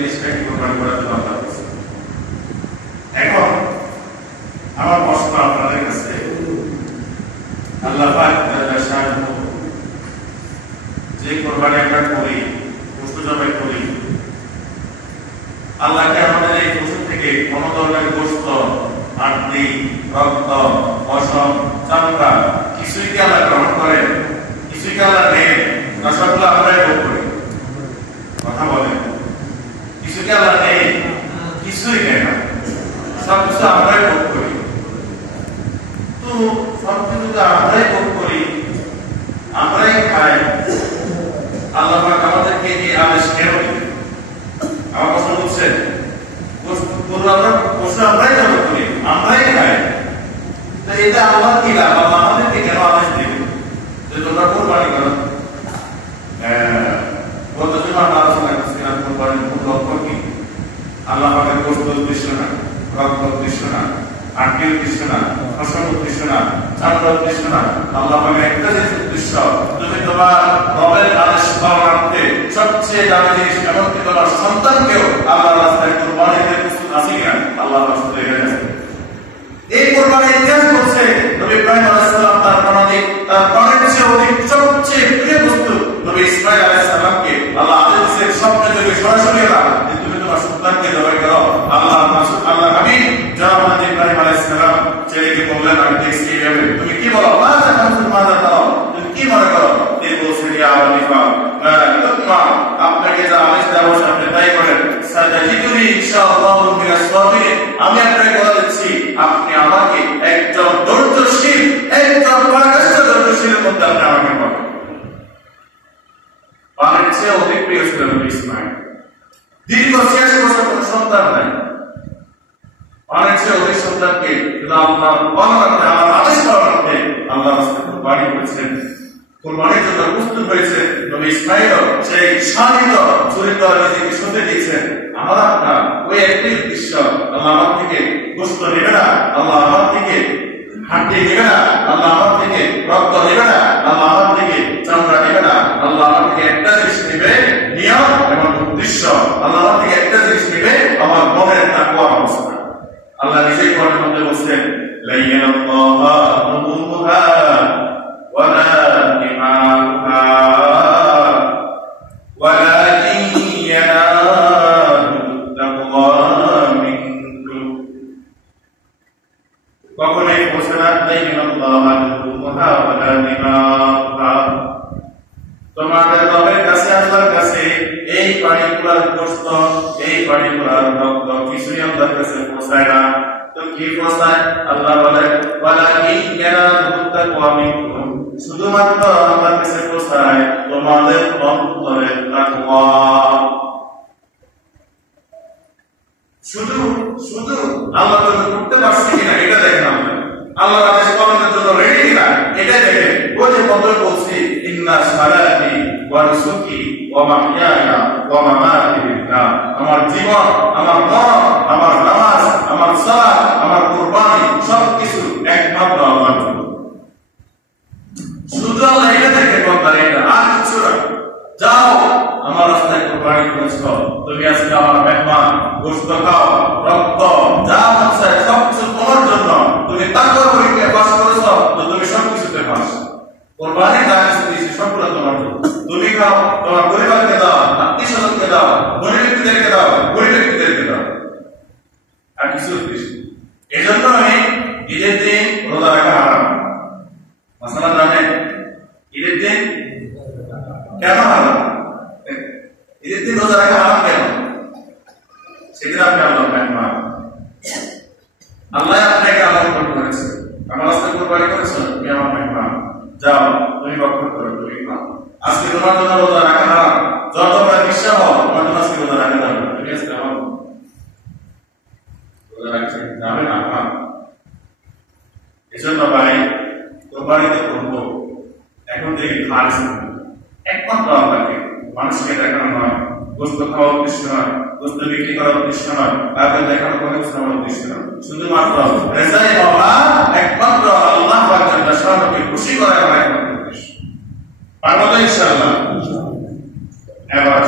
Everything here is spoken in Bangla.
জিনিসটাকে কোরবানি করার জন্য আল্লাহ বলেছেন। এখন আমার প্রশ্ন আপনাদের কাছে, আল্লাহ পাক যে কোরবানি আমরা করি, পশু জবাই করি, আল্লাহকে আমাদের এই পশু থেকে কোন ধরনের গোশত, হাড্ডি, রক্ত, পশম, চামড়া কিছুই কি আল্লাহ গ্রহণ করেন? কিছুই কি আল্লাহ নেন? না সবগুলো আমরাই ভোগ করি? কথা বলেন, কিছু কি আল্লাহ নেই? কিছুই নেই না, সবকিছু আমরাই ভোগ করি। তো সবকিছু তো আমরাই ভোগ করি, আমরাই খাই, আল্লাহ পাক আমাদেরকে এই আদেশ কেন দিলেন? আমার প্রশ্ন হচ্ছে, পশু আমরাই জবাই করি, আমরাই খাই, তো এটা আল্লাহ কি লাভ? আল্লাহ আমাদেরকে কেন আদেশ দিলেন যে তোমরা কোরবানি করো? গত জুমার আলোচনা করছিলাম কোরবানির মূল লক্ষ্য কি। আল্লাহ পাকের গোশত উদ্দেশ্য না, রক্ত উদ্দেশ্য না, হাড্ডি উদ্দেশ্য না, পশম উদ্দেশ্য না, চামড়া উদ্দেশ্য না। আল্লাহ পাকের একটা জিনিস উদ্দেশ্য, তুমি তোমার রবের আদেশ পালনার্থে সবচেয়ে দামি জিনিস, এমনকি তোমার সন্তানকেও আল্লাহর রাস্তায় কোরবানি দিতে প্রস্তুত আছি কিনা আল্লাহ রাস্তায় দেখে গেছে। এই কোরবানির ইতিহাস বলছে নবী ইব্রাহিম আলাইহিস সালাম তার প্রাণের চেয়ে অধিক সবচেয়ে প্রিয় বস্তু নবী ইসমাঈল আলাইহিস সালামকে আল্লাহ আদেশ দিয়েছেন স্বপ্নে যোগে সরাসরি না, যে তুমি তোমার সন্তানকে জবাই করো। আল্লাহ হাবিব জনাব নবী ইব্রাহিম আলাইহিস সালাম ছেলেকে বললেন, আমি দেখছি এইভাবে, তুমি কি বলো? মাযা তাকুল মাযা তারাও, তুমি কি মনে করো? তিনি বলছেন, ইয়া আলিফা না, আপনাকে যা আদেশ দেওয়া হয়েছে আপনি তাই করেন। সাতাজিদুনি ইনশাআল্লাহু মিনাস সাবিরিন, আমি আপনাকে কথা দিচ্ছি আপনি আমাকে একজন ধৈর্যশীল, একজন পরাকাষ্ঠ ধৈর্যশীলের মধ্যে আপনি আমাকে পাবেন। পানের চেয়ে অধিক প্রিয় ছিল নবী ইসমাঈল। দীর্ঘ 86 বছর কোন সন্তান নাই, পানের চেয়ে অধিক সন্তানকে কিন্তু আল্লাহ পালনার্থে, আমার আদেশ পালনার্থে আল্লাহ রাস্তায় কোরবানি করেছেন। কোরবানির জন্য প্রস্তুত হয়েছে নবী ইসমাঈল, সেই শানিত চরিত্র নিজেকে সঁপে দিয়েছেন। আমার আপনার ওই একটি উদ্দেশ্য, আল্লাহ আমার থেকে গোশত নেবে না, আল্লাহ আমার থেকে হাড্ডি নেবে না, আল্লাহ আমার থেকে রক্ত নেবে না, আল্লাহ আমার থেকে চামড়া নেবে না, আল্লাহ আমার থেকে একটা জিনিস নেবে, নিয়ম এবং উদ্দেশ্য। আল্লাহ আমার থেকে একটা জিনিস নেবে, আমার মনের তাকওয়া অবস্থা। আল্লাহ নিজেই কোরআনের মধ্যে বলছেন, লা ইয়ানাল্লাহু আমরুহা ওয়ালা দিমাউহা ওয়ালাকিন ইয়ানালুহু তাকওয়া মিনকুম। কখনোই পৌঁছে না, লা ইয়ানাল্লাহু আমরুহা ওয়ালা দিমাউহা, তোমাদের রবের কাছে, আল্লাহর কাছে এই প্রাণীগুলোর গোশত, এই প্রাণীগুলোর রক্ত কিছুই আল্লাহর কাছে পৌঁছায় না। তো কি পৌঁছায়? আল্লাহ বলে, ওয়ালাকিন ইয়ানালুহু তাকওয়া মিনকুম, শুধুমাত্র আল্লাহর কাছে পৌঁছায় তোমাদের অন্তরের তাকওয়া। শুধু শুধু আল্লাহ করতে পারছি কিনা এটা দেখেন, আমরা আল্লাহর আদেশ পালনের জন্য রেডি কিনা এটা দেখেন। ওই যে বদর বলছি, ইন্না সালাতি ওয়া নুসুকি ওয়া মাহইয়ায়া ওয়া মামাতি লিল্লাহ, আমার জীবন, আমার মরণ, আমার নামাজ, আমার সালাত, আমার কুরবানি সবকিছু একমাত্র আল্লাহর জন্য। শুধু আল্লাহ এটা দেখেন, বান্দা এটা আর কিছু না। যাও আমার রাস্তায় কুরবানি করেছো, তুমি আজকে আমার মেহমান, গোশত খাও, রক্ত যা আছে সবকিছু তোমার জন্য। তুমি তাকওয়া পরীক্ষা পাস করেছো, তো তুমি সবকিছুতে পাস। কুরবানি যা কিছু দিয়েছি সবগুলো তোমার জন্য। তুমি খাও, তোমার পরিবারকে দাও, আত্মীয়স্বজনকে দাও, গরিব ব্যক্তিদেরকে দাও, গরিব ব্যক্তিদেরকে দাও, আর কিছু উদ্দেশ্য। এই জন্য আমি ঈদের দিন রোজা রাখা হারাম। মাসালা জানেন ঈদের দিন কেন হারাম? ঈদের দিন রোজা রাখা হারাম কেন? সেদিন আপনি আল্লাহর মেহমান, আল্লাহ আপনাকে আমন্ত্রণ করেছে, আমার রাস্তায় কুরবানি করেছো, তুমি আমার মেহমান, যাও তুমি বক্ষণ করো, তুমি খাও। আজকে তোমার জন্য রোজা রাখা হারাম, যত তোমরা বিশ্বাস হও তোমার জন্য আজকে রোজা রাখা যাবে না। তুমি আজকে আমার রোজা রাখতে যাবে না। এজন্য ভাই কুরবানিতে করবো এখন থেকে খাস একমাত্র আল্লাহকে, মানুষকে দেখানো নয়, গোশত খাওয়ার উদ্দেশ্য নয়, গোশত বিক্রি করার উদ্দেশ্য নয়, কাউকে দেখানো কোনো কিছু আমার উদ্দেশ্য নয়, শুধুমাত্র রেজায়ে মাওলা, একমাত্র আল্লাহ পাক জাল্লা শানুকে খুশি করা আমার একমাত্র উদ্দেশ্য। পারবো তো ইনশাআল্লাহ? এবার